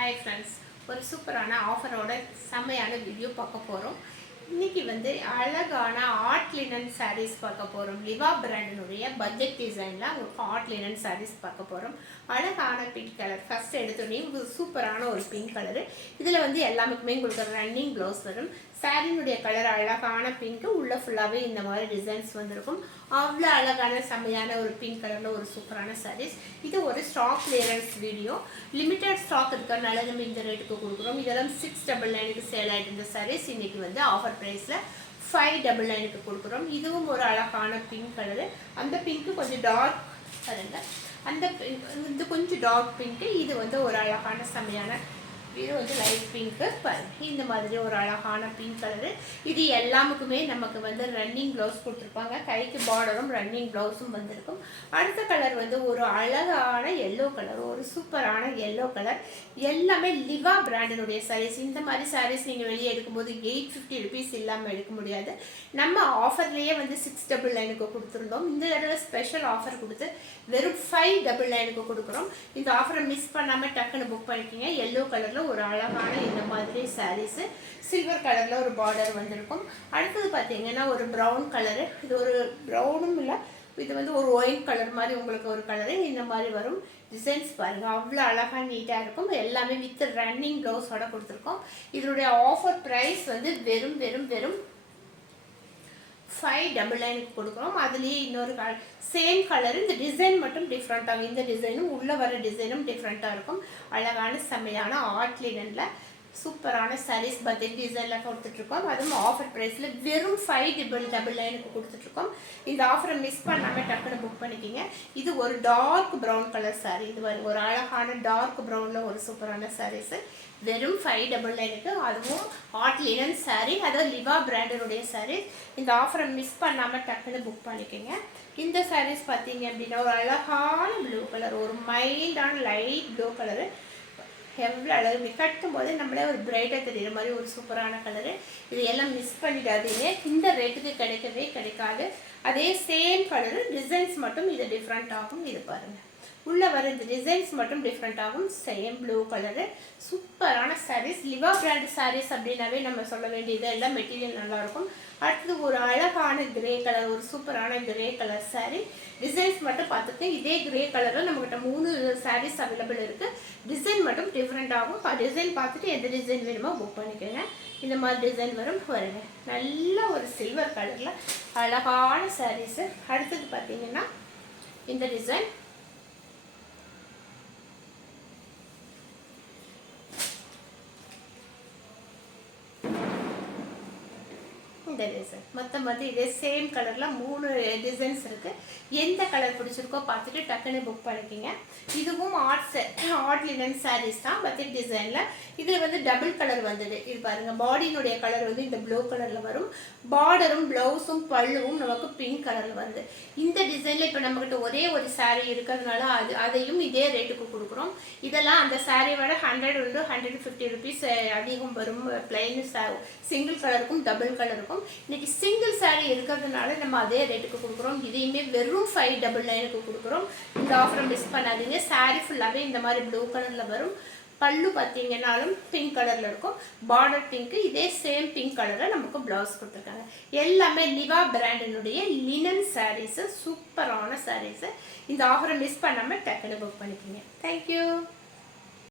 Hi friends, ஒரு சூப்பரான ஆஃபரோட செம்மையான வீடியோ பார்க்க போகிறோம். இன்றைக்கி வந்து அழகான ஆர்ட் லினன் சாரீஸ் பார்க்க போகிறோம். லிவா பிராண்டினுடைய பட்ஜெட் டிசைனில் உங்களுக்கு ஆர்ட் லினன் சாரீஸ் பார்க்க போகிறோம். அழகான பிங்க் கலர் ஃபஸ்ட் எடுத்தோடனே உங்களுக்கு சூப்பரான ஒரு பிங்க் கலரு. இதில் வந்து எல்லாமுக்குமே உங்களுக்கு ரன்னிங் ப்ளவுஸ் வரும். சாரினுடைய கலர் அழகான பிங்க்கு, உள்ளே ஃபுல்லாகவே இந்த மாதிரி டிசைன்ஸ் வந்திருக்கும். அவ்வளோ அழகான செம்மையான ஒரு பிங்க் கலரில் ஒரு சூப்பரான சாரீஸ். இது ஒரு stock clearance video. Limited stock இருக்கிறனால நம்ம இந்த ரேட்டுக்கு கொடுக்குறோம். இதெல்லாம் 699க்கு சேல் ஆகிட்டு இந்த சாரீஸ் இன்றைக்கி வந்து ஆஃபர் ப்ரைஸில் 599க்கு கொடுக்குறோம். இதுவும் ஒரு அழகான பிங்க் கலரு. அந்த பிங்க்கு கொஞ்சம் டார்க் பாருங்க, அந்த இது கொஞ்சம் டார்க் பிங்க்கு. இது வந்து ஒரு அழகான செம்மையான, இது வந்து லைட் பிங்க்கு பாருங்க. இந்த மாதிரி ஒரு அழகான பிங்க் கலரு. இது எல்லாமுக்குமே நமக்கு வந்து ரன்னிங் ப்ளவுஸ் கொடுத்துருப்பாங்க. கைக்கு பார்டரும் ரன்னிங் ப்ளவுஸும் வந்திருக்கும். அடுத்த கலர் வந்து ஒரு அழகான எல்லோ கலர், ஒரு சூப்பரான எல்லோ கலர். எல்லாமே லிவா பிராண்டினுடைய சாரீஸ். இந்த மாதிரி சாரீஸ் நீங்கள் வெளியே எடுக்கும்போது 850 ருபீஸ் இல்லாமல் எடுக்க முடியாது. நம்ம ஆஃபர்லேயே வந்து 699க்கு கொடுத்துருந்தோம். இந்த தடவை ஸ்பெஷல் ஆஃபர் கொடுத்து வெறும் 599க்கு கொடுக்குறோம். இந்த ஆஃபரை மிஸ் பண்ணாமல் டக்குன்னு புக் பண்ணிக்கிங்க. எல்லோ கலரில் ஒரு அழகான இந்த மாதிரி சாரீஸு, சில்வர் கலரில் ஒரு பார்டர் வந்திருக்கும். அடுத்தது பார்த்தீங்கன்னா ஒரு ப்ரௌன் கலரு. இது ஒரு ப்ரௌனும் இல்லை, இது வந்து ஒரு ஒயிட் கலர் மாதிரி உங்களுக்கு ஒரு கலரு இந்த மாதிரி வரும். டிசைன்ஸ் பாருங்கள், அவ்வளோ அழகாக நீட்டாக இருக்கும். எல்லாமே வித் ரன்னிங் ப்ளவுஸோட கொடுத்துருக்கோம். இதனுடைய ஆஃபர் ப்ரைஸ் வந்து வெறும் 599க்கு கொடுக்குறோம். அதுலேயே இன்னொரு கலர், சேம் கலரு, இந்த டிசைன் மட்டும் டிஃப்ரெண்ட்டாகும். இந்த டிசைனும் உள்ளே வர டிசைனும் டிஃப்ரெண்ட்டாக இருக்கும். அழகான செம்மையான ஆர்ட் லினனில் சூப்பரான சாரீஸ் பட்ஜெட் டிசைனில் கொடுத்துட்ருக்கோம். அதுவும் ஆஃபர் ப்ரைஸில் வெறும் 599க்கு கொடுத்துட்ருக்கோம். இந்த ஆஃபரை மிஸ் பண்ணாமல் டக்குன்னு புக் பண்ணிக்கிங்க. இது ஒரு டார்க் ப்ரௌன் கலர் சாரீ. இது ஒரு அழகான டார்க் ப்ரௌனில் ஒரு சூப்பரான சாரீஸு வெறும் 599க்கு. அதுவும் ஆர்ட் லினன் சாரீ, அதாவது லிவா பிராண்டினுடைய சாரீஸ். இந்த ஆஃபரை மிஸ் பண்ணாமல் டக்குன்னு புக் பண்ணிக்கோங்க. இந்த சாரீஸ் பார்த்தீங்க அப்படின்னா ஒரு அழகான ப்ளூ கலர், ஒரு மைல்டான லைட் ப்ளூ கலரு. எவ்வளோ அழகு, கட்டும் போதே நம்மளே ஒரு பிரைட்டாக தெரிகிற மாதிரி ஒரு சூப்பரான கலரு. இது எல்லாம் மிஸ் பண்ணிடாதீங்க. இந்த ரேட்டுக்கு கிடைக்கவே கிடைக்காது. அதே சேம் கலரு, டிசைன்ஸ் மட்டும் இது டிஃப்ரெண்ட் ஆகும். இது பாருங்கள், உள்ளே வர இந்த டிசைன்ஸ் மட்டும் டிஃப்ரெண்ட் ஆகும். சேம் ப்ளூ கலரு, சூப்பரான சாரீஸ். லிவா பிராண்ட் சாரீஸ் அப்படின்னாவே நம்ம சொல்ல வேண்டியது எல்லாம் மெட்டீரியல் நல்லாயிருக்கும். அடுத்தது ஒரு அழகான கிரே கலர், ஒரு சூப்பரான கிரே கலர் சாரீ. டிசைன்ஸ் மட்டும் பார்த்துட்டு இதே கிரே கலரில் நம்மகிட்ட 3 சாரீஸ் அவைலபிள் இருக்குது. டிசைன் மட்டும் டிஃப்ரெண்ட் ஆகும். டிசைன் பார்த்துட்டு எந்த டிசைன் வேணுமோ புக் பண்ணிக்கோங்க. இந்த மாதிரி டிசைன் வரும் பாருங்க. நல்ல ஒரு சில்வர் கலரில் அழகான சாரீஸு. அடுத்தது பார்த்தீங்கன்னா இந்த டிசைன், இந்த டிசைன் மொத்தம் வந்து இதே சேம் கலரில் 3 டிசைன்ஸ் இருக்குது. எந்த கலர் பிடிச்சிருக்கோ பார்த்துட்டு டக்குன்னு புக் பண்ணிக்கிங்க. இதுவும் ஆர்ட் லினன் சாரீஸ் தான், பட்ஜெட் டிசைனில். இதில் வந்து டபுள் கலர் வந்தது. இது பாருங்கள், பாடியினுடைய கலர் வந்து இந்த ப்ளூ கலரில் வரும். பார்டரும் ப்ளவுஸும் பல்லுவும் நமக்கு பிங்க் கலரில் வருது. இந்த டிசைனில் இப்போ நம்மக்கிட்ட ஒரே ஒரு சாரீ இருக்கிறதுனால அதையும் இதே ரேட்டுக்கு கொடுக்குறோம். இதெல்லாம் அந்த சாரியோட 100 to 150 ருபீஸ் அதிகம் வரும். பிளைன் சிங்கிள் கலருக்கும் டபுள் கலருக்கும். இன்னைக்கு சிங்கிள் சாரீ இருக்கிறதுனால நம்ம அதே ரேட்டுக்கு கொடுக்குறோம். இதையுமே வெறும் 599க்கு கொடுக்குறோம். இந்த ஆஃபரை மிஸ் பண்ணாதீங்க. சாரீ ஃபுல்லாகவே இந்த மாதிரி ப்ளூ கலரில் வரும். பல்லு பார்த்தீங்கன்னாலும் பிங்க் கலரில் இருக்கும். பார்டர் பிங்க்கு, இதே சேம் பிங்க் கலரில் நமக்கு ப்ளவுஸ் கொடுத்துருக்காங்க. எல்லாமே லிவா பிராண்டினுடைய லினன் சாரீஸு, சூப்பரான சாரீஸு. இந்த ஆஃபரை மிஸ் பண்ணாமல் டக்குன்னு புக் பண்ணிக்கிங்க. தேங்க்யூ.